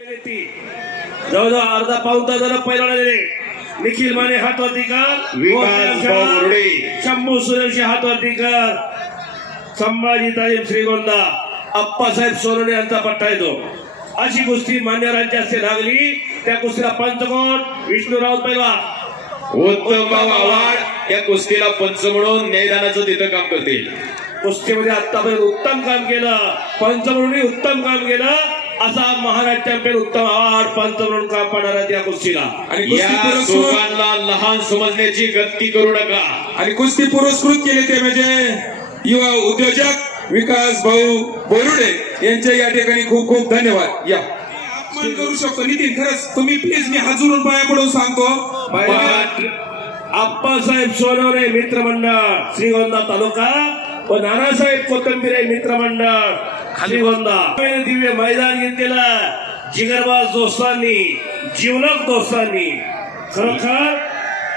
ती जवळजवळ अर्धा पाऊन तासाला पहिला आलेले निखिल माने हातवरती कर. शंभू सुरेशी हातवरती कर. संभाजी तालीम श्रीगोंदा. अप्पासाहेब सोनवणे यांचा पट्टा येतो. अशी कुस्ती मान्यवरांच्या हस्ते लागली. त्या कुस्तीला पंचकोट विष्णू राऊत पहिला उत्तम आव्हाड. या कुस्तीला पंच म्हणून न्यायदानाचं तिथं काम करतील. कुस्तीमध्ये आतापर्यंत उत्तम काम केलं. पंच म्हणूनही उत्तम काम केलं. असा महाराज चॅम्पियन उत्तम आवाड पंच म्हणून काम पाहणारा त्या कुस्तीला. आणि कुस्ती या दोघांना लहान समजण्याची गती करू नका. आणि कुस्ती पुरस्कृत केले ते म्हणजे युवा उद्योजक विकास भाऊ बोरुडे यांचे या ठिकाणी खूप खूप धन्यवाद. या. अपमान करू शकतो. नितीन खरंच तुम्ही प्लीज मी हात जोडून पाया पडून सांगतो? आप्पासाहेब सोनवणे मित्रमंडळ श्रीगोंदा तालुका व नानासाहेब कोथंबिरे मित्रमंडळ श्रीगोंदा दिव्य मैदान घेतलेलं जिगरबाज दोस्तांनी जीवलक दोस्तांनी. खरोखर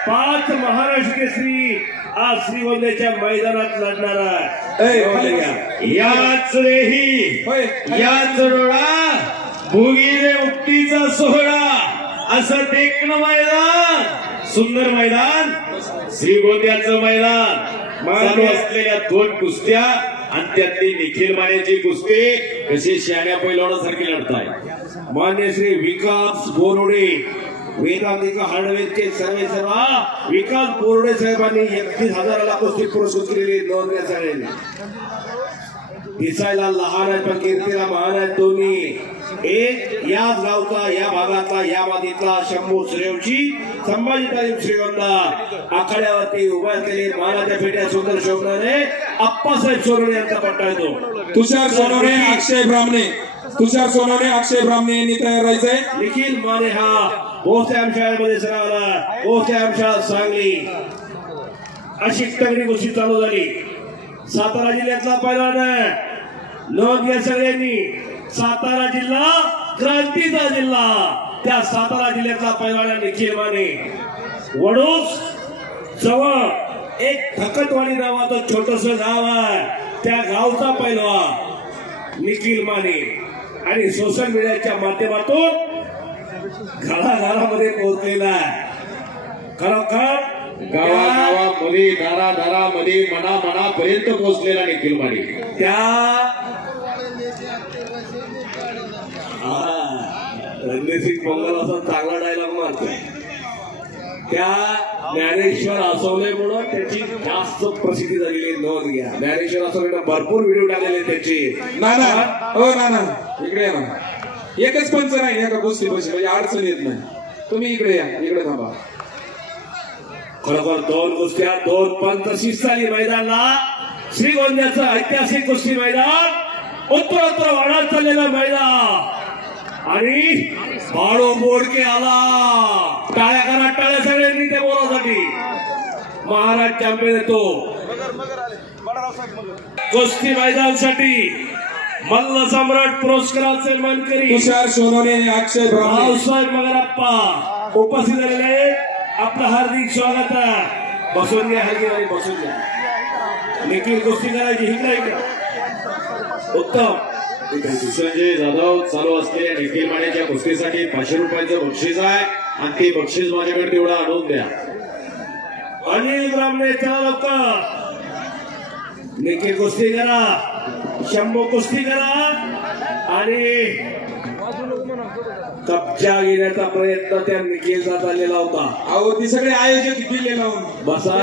पाच महाराष्ट्र केसरी आज श्रीगोंद्याच्या मैदानात लढणार याच रेही याच रोडा भुगीरे मुक्तीचा सोहळा. असं देखणं मैदान सुंदर मैदान श्रीगोंद्याचं मैदान. चालू असलेल्या दोन कुस्त्या आणि त्यातली निखिल मानेची कुस्ती कशी शहाण्या पैलवानासारखी लढताय. मान्य श्री विकास बोरुडे वेदांतिका हार्डवेअरचे सर्वे सर्वा विकास बोरडे साहेबांनी एकतीस हजाराला कुस्ती पुरस्कृत केलेली नोंद सगळ्यांनी दिसायला लहान आहे पण कीर्तीला महान आहेत दोन्ही. एक याच गावचा या भागातला या मातीतला शंभू श्रेवची संभाजी तालीम श्रीगोंदा आखाड्यावरती उभा केले मानाच्या पेट्या सुंदर शोभणारे अप्पासाहेब सोनवणे यांचा पट्टा येतो. तुषार सोनवणे अक्षय ब्राह्मणे. तुषार सोनवणे अक्षय ब्राह्मणे यांनी तयार राहायचंय. निखिल माने हा बोहत्या शाळेमध्ये सरावला बोहत्या शाळा सांगली. अशी तगडी गोष्टी चालू झाली. सातारा जिल्ह्यातला आहे. नोंद घ्या सगळ्यांनी सातारा जिल्हा क्रांतीचा जिल्हा. त्या सातारा जिल्ह्यातला पैलवान आहे निखिल माने वडूस जवळ एक थकटवाडी नावाचं छोटस गाव आहे. त्या गावचा पैलवान निखिल माने आणि सोशल मीडियाच्या माध्यमातून घराघरामध्ये पोहोचलेला आहे. खरोखर गावागावामध्ये दारा दारामध्ये मना मनापर्यंत पोहोचलेला निखिल माने त्या हा, रणजित मंगल असा चांगला डायलॉग मारतोय. त्या ज्ञानेश्वर आसवलेमुळं त्याची जास्त प्रसिद्धी झालेली नोंद घ्या. ज्ञानेश्वर आसवले भरपूर व्हिडिओ टाकलेले त्याचे. नाना हो नाना इकडे या ना. एकच पंच नाही एका कुस्ती बस म्हणजे अडचण येत नाही. तुम्ही इकडे या. इकडे थांबा. खरोखर दोन कुस्त्या दोन पंच शिस्त आली मैदानला श्रीगोंद्याचं ऐतिहासिक कुस्ती मैदान. उत्तरोत्तर वाढत चाललेलं मैदान आणि बाळो बोडके आला. टाळ्या करा टाळ्या सगळ्यांनी त्या बोलासाठी. महाराज चॅम्पियन येतो कुस्ती मैदानसाठी मल्ल सम्राट पुरस्काराचे मानकरी तुषार आणि अक्षय रावसाहेब मगरप्पा उपस्थित झालेले आपलं हार्दिक स्वागत आहे. बसून घ्या हरगी बसून घ्या. निखिल कुस्ती करायची ही काय उत्तम. संजय जाधव चालू असलेल्या निखिल मानेच्या कुस्तीसाठी पाचशे रुपयाचं बक्षीस आहे. आणि ते बक्षीस माझ्याकडे तेवढं आणून द्या. अनिल ब्राह्मणे चाल लवकर. निखिल कुस्ती करा. शंभू कुस्ती करा. आणि कब्जा घेण्याचा प्रयत्न त्या निखिलचा चाललेला होता. अहो ती सगळे आयोजक दिले लावून. बसा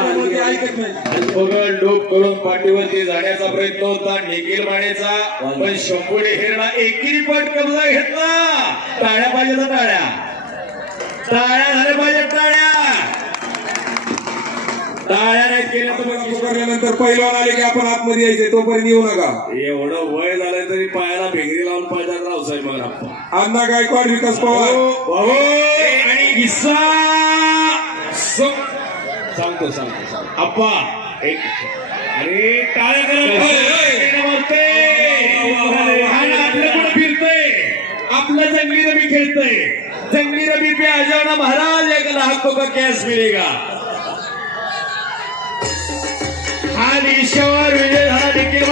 ऐकत नाही. बगल डोप करून पाठीवरती जाण्याचा प्रयत्न होता निखिल मानेचा. पण शंभूने हिरणा एकेरी पट कब्जा घेतला. टाळ्या पाहिजे तर टाळ्या. टाळ्या झाल्या पाहिजे टाळ्या. टाळ्या नाही केल्या तर आपण पकडल्यानंतर पहिलवान आले की आपण आतमध्ये यायचे तोपर्यंत येऊ नका. एवढं वय झालं तरी पायाला भेगरी लावून पाहिजे रावसाहेब अण्णा गायकवाड विकास पवार. भाऊ आणि किस्सा सांगतो सांगतो सांगतो. अप्पा एक अरे टाळ्या करा. फिरतंय. आपलं जंगली रमी खेळतंय. जंगली रमी पे आ जाओ ना महाराज एक लाखों का कैश मिलेगा हा निशवर विजय झाला निखिल